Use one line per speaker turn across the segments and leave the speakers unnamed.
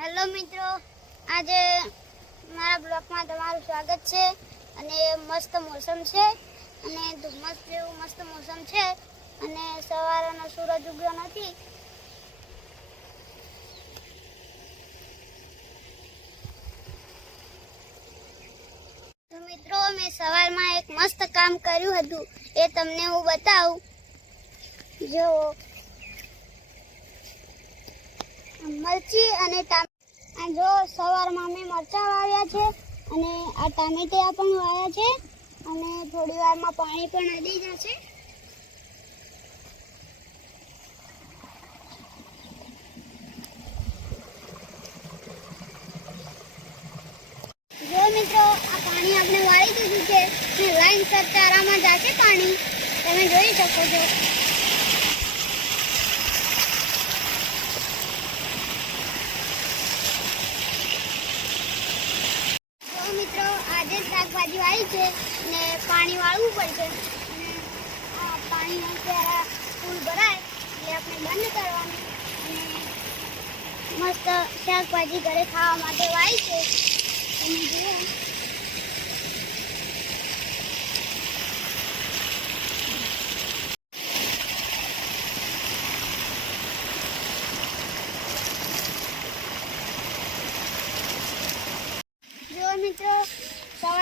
Hello મિત્રો, આજે મારા બ્લોગમાં તમારું સ્વાગત છે અને મસ્ત મોસમ છે અને ધુમ્મસ જેવું મસ્ત મોસમ છે અને સવારનો સૂરજ ઉગ્યો નથી. મિત્રો મેં સવારમાં એક મસ્ત કામ કર્યું હતું, એ તમને હું બતાવું. જો મરચી અને જો સવારમાં મેં મરચાં વાવ્યા છે અને આ ટામેટા પણ વાવ્યા છે અને થોડી વારમાં પાણી પણ અડી જશે જો મિત્રો, આ પાણી આપણે વાળી દીધું છે લાઈન સર ચારામાં જશે પાણી? તમે જોઈ શકો છો તો મિત્રો આજે જ છે ને પાણી વાળવું પડશે અને પાણી અત્યારે ફૂલ ભરાય એટલે આપણે બંધ કરવાનું. અને મસ્ત શાકભાજી ઘરે ખાવા માટે વાય છે. તમે જુઓ જો મિત્રો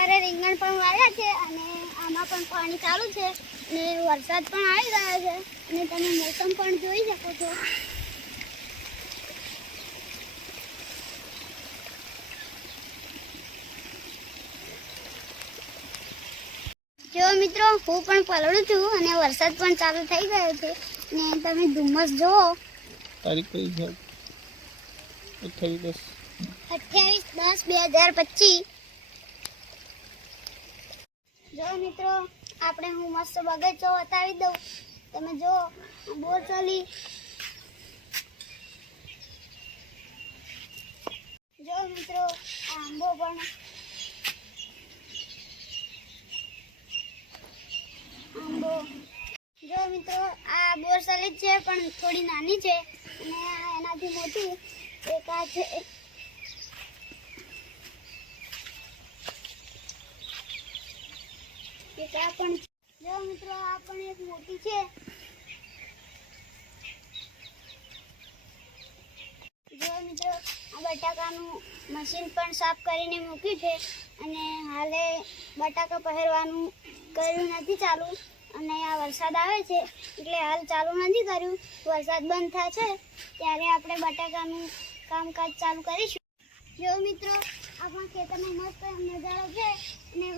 સવારે રીંગણ પણ વાવ્યા છે અને આમાં પણ પાણી ચાલુ છે અને વરસાદ પણ આવી રહ્યો છે. અને તમે મોસમ પણ જોઈ શકો છો. જો મિત્રો હું પણ પલળું છું અને વરસાદ પણ ચાલુ થઈ ગયો છે. ને તમે ધુમ્મસ જુઓ.
તારીખ કઈ છે? અઠ્ઠાવીસ દસ.
અઠ્યાવીસ દસ બે હજાર પચીસ. જો મિત્રો, આપણે હું મસ્ત બગીચો બતાવી દઉં. તમે જો બોર ચાલી. જો મિત્રો આંબો પણ. આંબો. જો મિત્રો, આ બોરસલી છે, પણ થોડી નાની છે. અને એનાથી મોટી, એક છે. એક આ પણ જો મિત્રો, આ પણ એક મોટી છે. જો મિત્રો, આ બટાકાનું મશીન પણ સાફ કરીને મૂક્યું છે અને હાલે બટાકા પહેરવાનું કર્યું નથી ચાલુ અને આ વરસાદ આવે છે એટલે હાલ ચાલુ નથી કર્યું. વરસાદ બંધ થાય છે ત્યારે આપણે બટાકાનું કામકાજ ચાલુ કરીશું. જો મિત્રો આપણા ખેતરનો મસ્ત નજારો છે અને